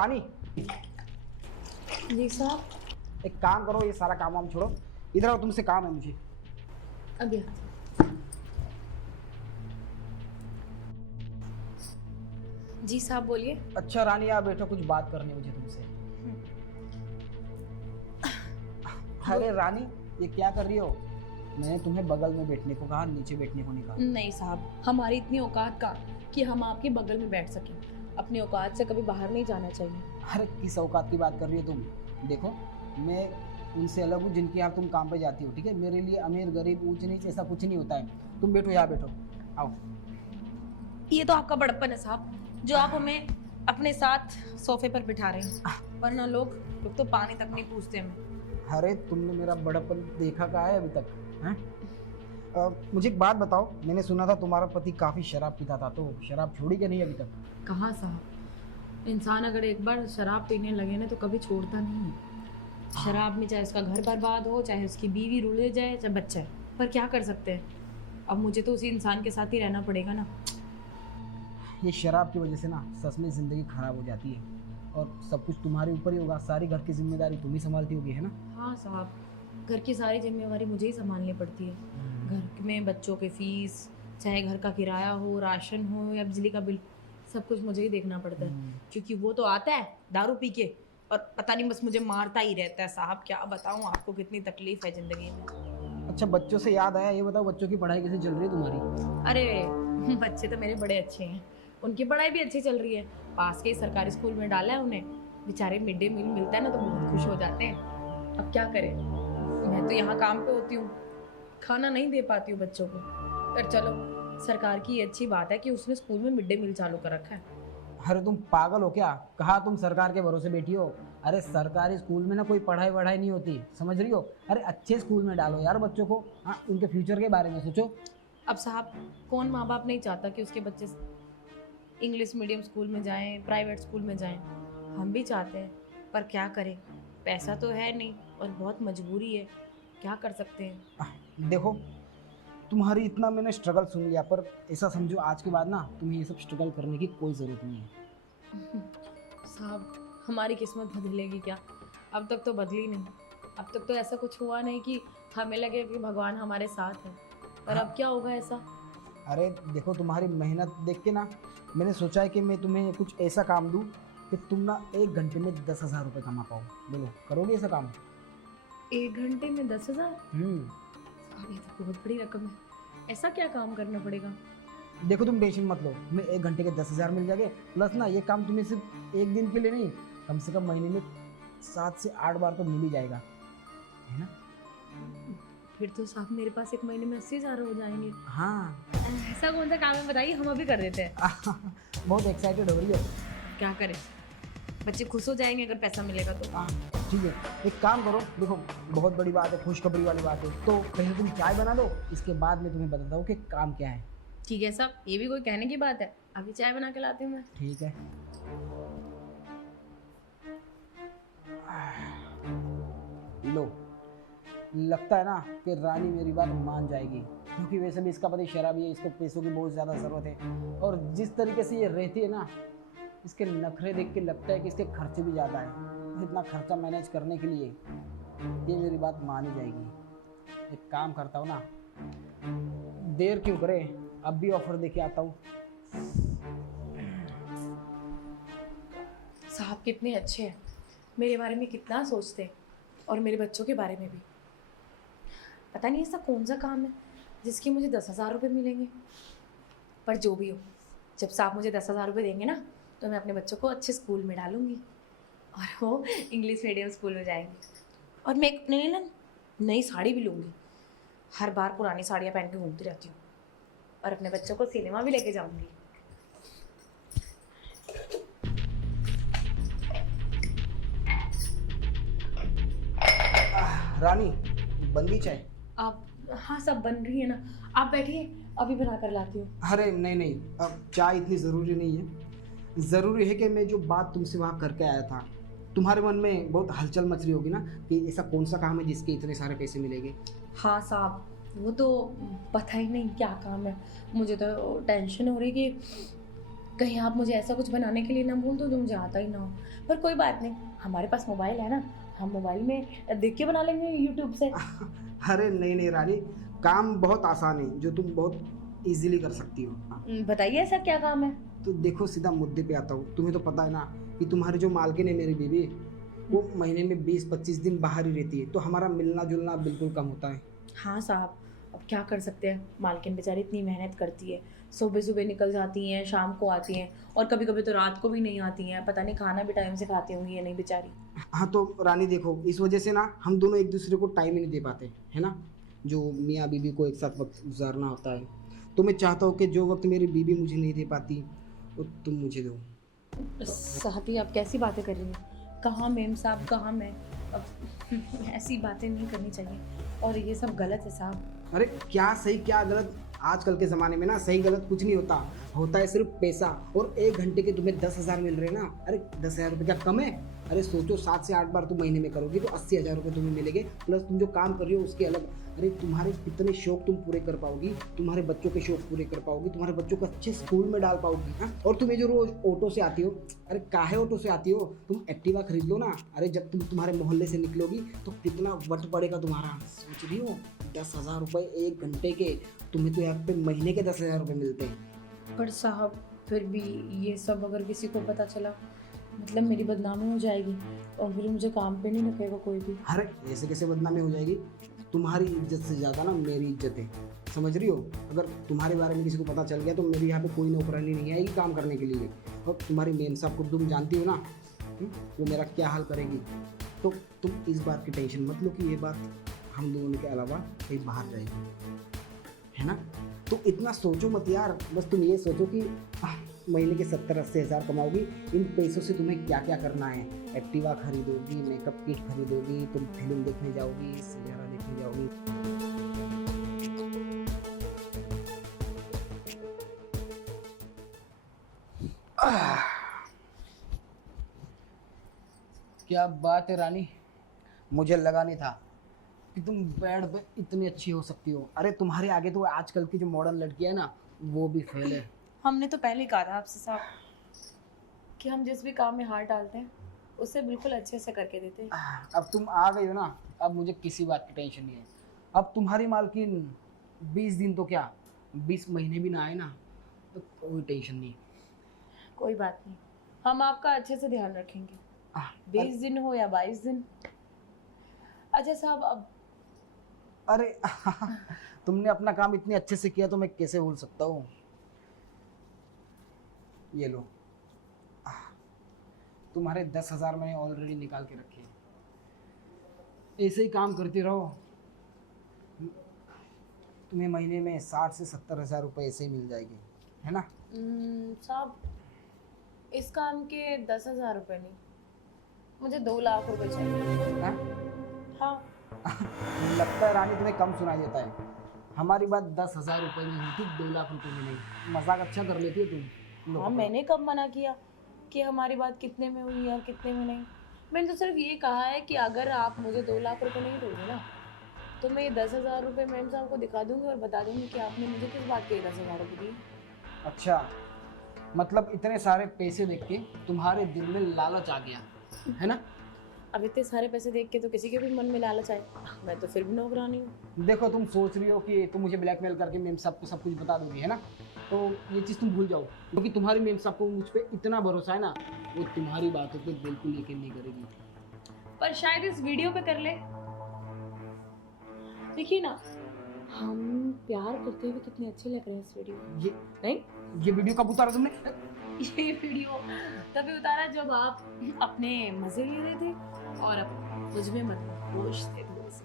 रानी, जी साहब। एक काम करो, ये सारा काम वाम छोड़ो, इधर आओ, तुमसे काम है मुझे। अभी जी साहब बोलिए। अच्छा रानी, आप बैठो, कुछ बात करनी है मुझे तुमसे। अरे रानी, ये क्या कर रही हो? मैंने तुम्हें बगल में बैठने को कहा, नीचे बैठने को नहीं कहा। नहीं साहब, हमारी इतनी औकात का कि हम आपके बगल में बैठ सकें। अपनी औकात से कभी बाहर नहीं जाना चाहिए। अरे किस औकात की बात कर रही हो तुम? देखो, मैं उनसे अलग हूँ जिनके यहाँ तुम काम पे जाती हो, ठीक है? मेरे लिए अमीर गरीब ऊंच नीच ऐसा कुछ नहीं होता है। तुम बैठो, यहाँ बैठो, आओ। ये तो आपका बड़प्पन है साहब, जो आप हमें अपने साथ सोफे पर बिठा रहे हैं, वरना लोग तो पानी तक नहीं पूछते हमें। अरे तुमने मेरा बड़प्पन देखा कहाँ है अभी तक? हैं? मुझे एक बात बताओ, मैंने सुना था तुम्हारा पति काफ़ी शराब पीता था, तो शराब छोड़ी क्या नहीं अभी तक? कहाँ साहब, इंसान अगर एक बार शराब पीने लगे ना तो कभी छोड़ता नहीं है। शराब में चाहे उसका घर बर्बाद हो, चाहे उसकी बीवी रुले जाए, चाहे बच्चा है, पर क्या कर सकते हैं। अब मुझे तो उसी इंसान के साथ ही रहना पड़ेगा ना। ये शराब की वजह से ना सच में ज़िंदगी खराब हो जाती है, और सब कुछ तुम्हारे ऊपर ही होगा। सारी घर की जिम्मेदारी तुम ही संभालती होगी, है ना? हाँ साहब, घर की सारी जिम्मेवारी मुझे ही संभालनी पड़ती है। घर में बच्चों के फीस, चाहे घर का किराया हो, राशन हो या बिजली का बिल, सब कुछ मुझे ही देखना पड़ता है। क्योंकि वो तो आता है दारू पी के और पता नहीं बस मुझे मारता ही रहता है। साहब क्या बताऊँ आपको, कितनी तकलीफ है ज़िंदगी में। अच्छा, बच्चों से याद आया, ये बताओ बच्चों की पढ़ाई कैसे चल रही है तुम्हारी? अरे बच्चे तो मेरे बड़े अच्छे हैं, उनकी पढ़ाई भी अच्छी चल रही है। पास के ही सरकारी स्कूल में डाला है उन्हें। बेचारे मिड डे मील मिलता है ना तो बहुत खुश हो जाते हैं। अब क्या करें, मैं तो यहाँ काम पे होती हूँ, खाना नहीं दे पाती हूँ बच्चों को। पर चलो, सरकार की ये अच्छी बात है कि उसने स्कूल में मिड डे मील चालू कर रखा है। अरे तुम पागल हो क्या? कहा तुम सरकार के भरोसे बैठी हो? अरे सरकारी स्कूल में ना कोई पढ़ाई वढ़ाई नहीं होती, समझ रही हो? अरे अच्छे स्कूल में डालो यार बच्चों को। हाँ, उनके फ्यूचर के बारे में सोचो। अब साहब, कौन माँ बाप नहीं चाहता कि उसके बच्चे इंग्लिश मीडियम स्कूल में जाएं, प्राइवेट स्कूल में जाएं। हम भी चाहते हैं, पर क्या करें, पैसा तो है नहीं और बहुत मजबूरी है। क्या कर सकते हैं। देखो, तुम्हारी इतना मैंने स्ट्रगल सुन लिया, पर ऐसा समझो आज के बाद ना तुम्हें ये सब स्ट्रगल करने की कोई ज़रूरत नहीं है। साहब, हमारी किस्मत बदलेगी क्या? अब तक तो बदली नहीं। अब तक तो ऐसा कुछ हुआ नहीं कि हमें लगे कि भगवान हमारे साथ है, पर अब क्या होगा ऐसा? अरे देखो, तुम्हारी मेहनत देख के ना मैंने सोचा है कि मैं तुम्हें कुछ ऐसा काम दूँ कि तुम ना 1 घंटे में 10,000 रुपये कमा पाओ। बोलो, करोगे ऐसा काम? 1 घंटे में 10,000? हम्म। साहब, ये तो बहुत बड़ी रकम है। ऐसा क्या काम करना पड़ेगा? देखो, तुम टेंशन मत लो, तुम्हें 1 घंटे के 10,000 मिल जाएंगे। प्लस ना ये काम तुम्हें सिर्फ 1 दिन के लिए नहीं, कम से कम महीने में 7 से 8 बार तो मिल ही जाएगा, है ना? फिर तो साहब मेरे पास 1 महीने में 80,000 हो जाएंगे। हाँ। ऐसा कौन सा काम है बताइए, हम अभी कर देते हैं। बहुत एक्साइटेड हो रही हो? क्या करें, बच्चे खुश हो जाएंगे अगर पैसा मिलेगा तो। ठीक है, एक काम करो, देखो बहुत बड़ी बात है, खुशखबरी वाली बात है, तो पहले तुम चाय बना लो, इसके बाद मैं तुम्हें बताता हूँ कि काम क्या है। ठीक है साहब, ये भी कोई कहने की बात है। अभी चाय बना के लाती हूँ मैं। ठीक है। लो, लगता है ना कि रानी मेरी बात मान जाएगी, क्योंकि वैसे भी इसका पति शराबी है, इसको पैसों की बहुत ज़्यादा ज़रूरत है, और जिस तरीके से ये रहती है ना, इसके नखरे देख के लगता है कि इसके खर्चे भी ज़्यादा है। इतना खर्चा मैनेज करने के लिए ये मेरी बात मान ही जाएगी। एक काम करता हूँ ना, देर क्यों करे, अब भी ऑफर देके आता हूँ। साहब कितने अच्छे हैं, मेरे बारे में कितना सोचते हैं, और मेरे बच्चों के बारे में भी। पता नहीं ऐसा कौन सा काम है जिसके मुझे 10,000 रुपये मिलेंगे। पर जो भी हो, जब साहब मुझे 10,000 रुपये देंगे ना, तो मैं अपने बच्चों को अच्छे स्कूल में डालूंगी और वो इंग्लिश मीडियम स्कूल में जाएंगे। और मैं अपने लिए ना नई साड़ी भी लूँगी। हर बार पुरानी साड़ियाँ पहन के घूमती रहती हूँ, और अपने बच्चों को सिनेमा भी लेके जाऊँगी। रानी, बंदी चाय? आप? हाँ सब बन रही है ना, आप बैठिए, अभी बना कर लाती हूँ। अरे नहीं नहीं, अब चाय इतनी ज़रूरी नहीं है। ज़रूरी है कि मैं जो बात तुमसे वहाँ करके आया था, तुम्हारे मन में बहुत हलचल मच रही होगी ना कि ऐसा कौन सा काम है जिसके इतने सारे पैसे मिलेंगे। हाँ साहब, वो तो पता ही नहीं क्या काम है। मुझे तो टेंशन हो रही कि कहीं आप मुझे ऐसा कुछ बनाने के लिए ना बोल दो जो मुझे आता ही ना हो। पर कोई बात नहीं, हमारे पास मोबाइल है ना, हम मोबाइल में देख के बना लेंगे यूट्यूब से। अरे नहीं नहीं रानी, काम बहुत आसान है जो तुम बहुत इजीली कर सकती हो। बताइए ऐसा क्या काम है? तो देखो सीधा मुद्दे पे आता हूँ। तुम्हें तो पता है ना कि तुम्हारी जो मालकिन है मेरी बीवी, वो महीने में 20-25 दिन बाहर ही रहती है, तो हमारा मिलना जुलना बिल्कुल कम होता है। हाँ साहब, अब क्या कर सकते हैं, मालकिन बेचारी इतनी मेहनत करती है, सुबह सुबह निकल जाती हैं, शाम को आती हैं, और कभी कभी तो रात को भी नहीं आती हैं। पता नहीं खाना भी टाइम से खाती होंगी या नहीं बेचारी। हाँ तो रानी देखो, इस वजह से ना हम दोनों एक दूसरे को टाइम ही नहीं दे पाते, है ना। जो मियाँ बीवी को एक साथ वक्त गुजारना होता है, तो मैं चाहता हूँ कि जो वक्त मेरी बीवी मुझे नहीं दे पाती वो तुम मुझे दो। साहब जी आप कैसी बातें कर रही हैं? कहाँ मेम साहब, कहाँ मैं? अब ऐसी बातें नहीं करनी चाहिए, और ये सब गलत है साहब। अरे क्या सही क्या गलत, आजकल के ज़माने में ना सही गलत कुछ नहीं होता, होता है सिर्फ पैसा। और 1 घंटे के तुम्हें 10,000 मिल रहे हैं ना, अरे 10,000 रुपये क्या कम है? अरे सोचो 7 से 8 बार तुम महीने में करोगी तो 80,000 रुपये तुम्हें मिलेंगे, प्लस तुम जो काम कर रही हो उसके अलग। अरे तुम्हारे कितने शौक तुम पूरे कर पाओगी, तुम्हारे बच्चों के शौक पूरे कर पाओगी, तुम्हारे बच्चों को अच्छे स्कूल में डाल पाओगी। हाँ, और तुम ये जो रोज ऑटो से आती हो, अरे काहे ऑटो से आती हो, तुम एक्टिवा खरीद लो ना। अरे जब तुम तुम्हारे मोहल्ले से निकलोगी तो कितना वट पड़ेगा तुम्हारा, सोच रही हो? 10,000 रुपये 1 घंटे के, तुम्हें तो यहाँ पे महीने के 10,000 रुपये मिलते हैं। पर साहब फिर भी ये सब अगर किसी को पता चला, मतलब मेरी बदनामी हो जाएगी, और फिर मुझे काम पे नहीं रखेगा कोई भी। अरे ऐसे कैसे बदनामी हो जाएगी? तुम्हारी इज्जत से ज़्यादा ना मेरी इज्जत है, समझ रही हो। अगर तुम्हारे बारे में किसी को पता चल गया तो मेरे यहाँ पे कोई नौकरानी नहीं आएगी काम करने के लिए। और तुम्हारी मेम साहब को तुम जानती हो ना, वो मेरा क्या हाल करेगी। तो तुम इस बात की टेंशन मत लो कि ये बात हम दोनों के अलावा कहीं बाहर जाएगी, है ना। तो इतना सोचो मत यार, बस तुम ये सोचो कि महीने के 70-80 हज़ार कमाओगी, इन पैसों से तुम्हें क्या क्या करना है। एक्टिवा खरीदोगी, मेकअप किट खरीदोगी, तुम फिल्म देखने जाओगी, सैयारा देखने जाओगी। क्या बात है रानी, मुझे लगा नहीं था कि तुम बेड पे इतनी अच्छी हो सकती हो। अरे तुम्हारे आगे तो आजकल की जो मॉडर्न लड़कियां है ना, वो भी फेल है। हमने तो पहले ही कहा था आपसे साहब कि हम जिस भी काम में हाथ डालते हैं उसे बिल्कुल अच्छे से करके देते हैं। अब तुम आ गई हो ना, अब मुझे किसी बात की टेंशन नहीं है। अब तुम्हारी मालकिन 20 दिन तो क्या 20 महीने भी ना आए ना, तो कोई टेंशन नहीं। कोई बात नहीं, हम आपका अच्छे से ध्यान रखेंगे, 20 दिन हो या 22 दिन। अच्छा साहब अब अरे तुमने अपना काम इतने अच्छे से किया तो मैं कैसे भूल सकता हूँ। ये लो, तुम्हारे 10,000 मैंने ऑलरेडी निकाल के रखे हैं। ऐसे ही काम करती रहो, तुम्हें महीने में 60 से 70 हज़ार रुपये ऐसे ही मिल जाएगी, है ना। साहब इस काम के 10,000 रुपये नहीं, मुझे 2 लाख रुपए चाहिए। हाँ? हाँ लगता है रानी तुम्हें कम सुनाई देता है। हमारी बात 10,000 रुपये में हुई थी, 2 लाख रुपए में नहीं। मजाक अच्छा कर लेती हो तुम। हाँ, मैंने कब मना किया कि हमारी बात कितने में हुई और कितने में नहीं। मैंने तो सिर्फ ये कहा है कि अगर आप मुझे 2 लाख रुपए नहीं दोगे ना, तो मैं ये 10,000 रुपये मैम साहब को दिखा दूंगी और बता दूंगी कि आपने मुझे किस बात के 10,000 रुपये दिए। अच्छा, मतलब इतने सारे पैसे देख के तुम्हारे दिल में लालच आ गया, है ना। अब इतने सारे पैसे देख के तो किसी के भी मन में लालच आए। मैं तो फिर भी नौकरानी हूँ। देखो तुम सोच रही हो कि तुम मुझे ब्लैकमेल करके मेम साहब को सब कुछ बता दोगी, है ना। तो ये चीज़ तुम भूल जाओ, क्योंकि तुम्हारी मेम साहब को मुझ पर इतना भरोसा है ना, वो तुम्हारी बातों पे बिल्कुल यकीन नहीं करेगी। पर शायद इस वीडियो पे कर ले। देखिए ना, हम प्यार करते हुए कितने अच्छे लग रहे हैं इस वीडियो में। ये नहीं, ये वीडियो कब उतारा तुमने? ये वीडियो तभी उतारा जब आप अपने मजे ले रहे थे और अब मुझ में मदहोश थे थोड़े से।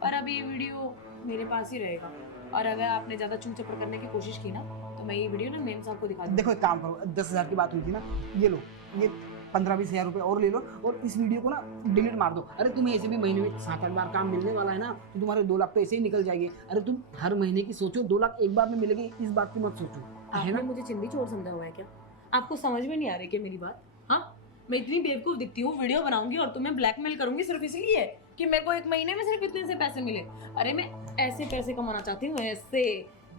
पर अब ये वीडियो मेरे पास ही रहेगा, और अगर आपने ज़्यादा चूं चपड़ करने की कोशिश की ना, तो मैं ये वीडियो ना मेम साहब को दिखा दूँगी। देखो एक काम करो, 10,000 की बात हुई थी ना, ये लो, ये 15-20 हज़ार रुपये और ले लो और इस वीडियो को ना डिलीट मार दो। अरे तुम्हें ऐसे भी महीने में 7-8 बार काम मिलने वाला है ना, तो तुम्हारे 2 लाख तो ऐसे ही निकल जाएंगे। अरे तुम हर महीने की सोचो, 2 लाख एक बार में मिलेगी, इस बात की मत सोचो, है आपने ना। मुझे चिंदी चोर समझा हुआ है क्या? आपको समझ में नहीं आ रही क्या मेरी बात? हाँ, मैं इतनी बेवकूफ़ दिखती हूँ, वीडियो बनाऊंगी और तुम्हें ब्लैकमेल करूंगी सिर्फ इसलिए कि मेरे को 1 महीने में सिर्फ इतने से पैसे मिले। अरे मैं ऐसे पैसे कमाना चाहती हूँ, ऐसे।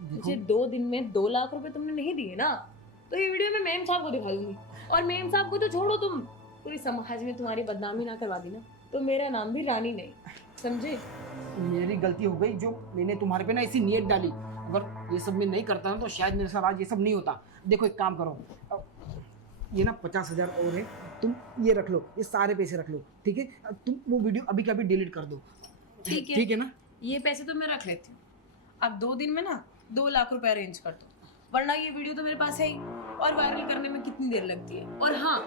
मुझे 2 दिन में 2 लाख रुपए तुमने नहीं दिए ना, तो ये वीडियो मैं मेम साहब को दिखा दूंगी, और मेम साहब को तो छोड़ो, तुम पूरी समाज में तुम्हारी बदनामी ना करवा दी ना, तो मेरा नाम भी रानी नहीं, समझे? मेरी गलती हो गई जो मैंने तुम्हारे पे ना ऐसी नीयत डाली। अगर ये सब मैं नहीं करता ना तो शायद मेरे साथ आज ये सब नहीं होता। देखो एक काम करो, ये ना 50,000 और है, तुम ये रख लो, ये सारे पैसे रख लो, ठीक है? तुम वो वीडियो अभी का अभी डिलीट कर दो, ठीक है ना? ये पैसे तो मैं रख लेती हूँ, अब 2 दिन में ना 2 लाख रुपए अरेंज कर दो, वरना ये वीडियो तो मेरे पास है ही, और वायरल करने में कितनी देर लगती है। और हाँ,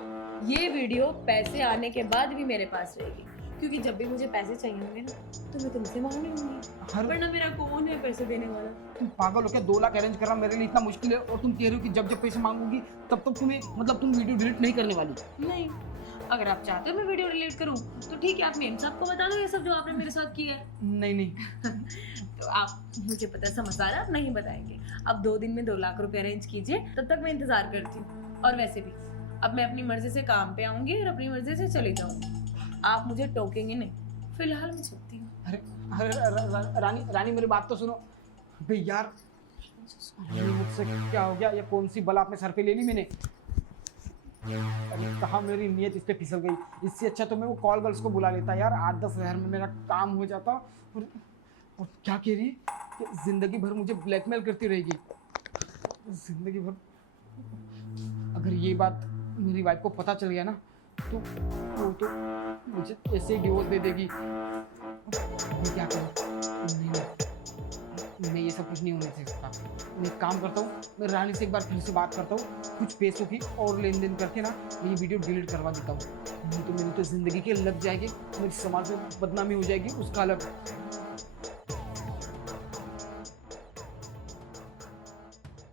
ये वीडियो पैसे आने के बाद भी मेरे पास रहेगी, क्योंकि जब भी मुझे पैसे चाहिए होंगे ना तो मैं तुमसे मांगने होंगी, वरना मेरा कौन है पैसे देने वाला? तुम पागल हो क्या? 2 लाख अरेंज करना मेरे लिए इतना मुश्किल है, और तुम कह रहे हो कि जब जब पैसे मांगूंगी तब तक तुम्हें, मतलब तुम वीडियो डिलीट नहीं करने वाली? नहीं, अगर आप चाहते हो मैं वीडियो डिलीट करूं तो ठीक है, आप मेम साहब को बता दो ये सब जो आपने मेरे साथ किया है। नहीं नहीं तो आप, मुझे पता है समझदार है, आप नहीं बताएंगे। अब 2 दिन में 2 लाख रुपए अरेंज कीजिए, तब तक मैं इंतजार करती हूँ। और वैसे भी अब मैं अपनी मर्जी से काम पे आऊंगी और अपनी मर्जी से चली जाऊंगी, आप मुझे टोकेंगे नहीं। फिलहाल मैं सोती हूँ। अरे अरे रानी मेरी बात तो सुनो। बे यार, ये मुझसे क्या हो गया? ये कौन सी बला अपने सर पे ले ली मैंने? अरे कहाँ मेरी नीयत इस पे फिसल गई। इससे अच्छा तो मैं वो कॉल गर्ल्स को बुला लेता यार, 8-10 हज़ार में मेरा काम हो जाता। और क्या कह रही है कि जिंदगी भर मुझे ब्लैकमेल करती रहेगी, जिंदगी भर। अगर ये बात मेरी वाइफ को पता चल गया ना तो वो तो मुझे ऐसे ही डिवोर्स दे देगी। मैं क्या करूँ? नहीं, ये सब कुछ नहीं होने से सकता। मैं एक काम करता हूँ, मैं रानी से एक बार फिर से बात करता हूँ, कुछ पैसों की और लेन देन करके ना ये वीडियो डिलीट करवा देता हूँ। नहीं तो मेरी तो ज़िंदगी के लग जाएगी, मेरी समाज में बदनामी हो जाएगी, उसका अलग।